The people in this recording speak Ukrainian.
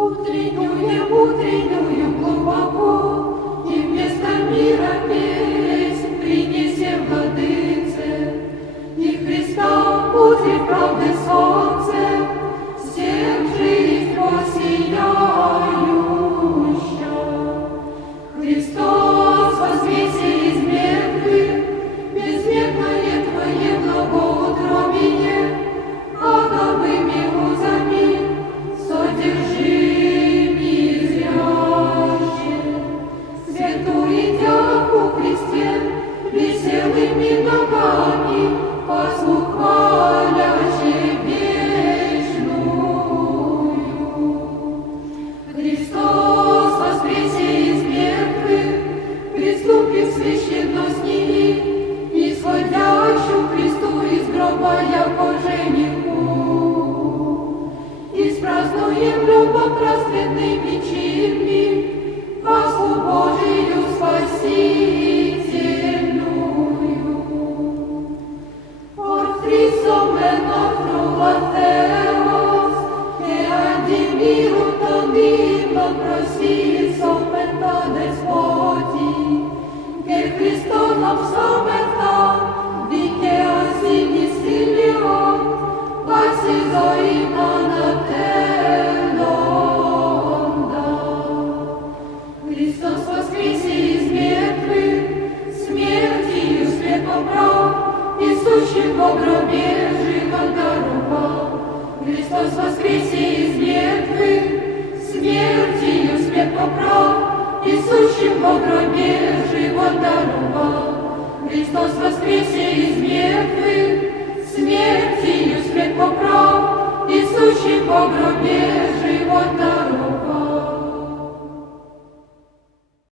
Утреннюю глубоко, и вместо мира песнь принесем владыце. И Христа узрит правды солнце, всем жизнь воссияющая. Христос воскресе из мертвых, безмерное Твое благоутробие, адовыми узами содержими зряще. Святую Дяку Христе, веселыми ногами, послух хваляще вечную. Христос воскресе из мертвых, приступив священно с ними, и сходящую Христу из гроба яко жениху. И спразднуем любопросветными чинами Пасху Божию спасительную. От Христом Θεός και αντιμήρου των ύμνων προσήλυσον μεν το Δεσπότη, και Χριστόν αψώμεθα δικαιοσύνης ηλιών, πάση ζωήν ανατέλλοντα. Христос воскресе из мертвых, смертью свет поправ, и сущим во гробе живот даровал. Христос воскресе из мертвых, смертью свет поправ, и сущим во гробе живот даровал. Христос воскресе из мертвых, смертью свет поправ, и сущим во гробе живот даровал.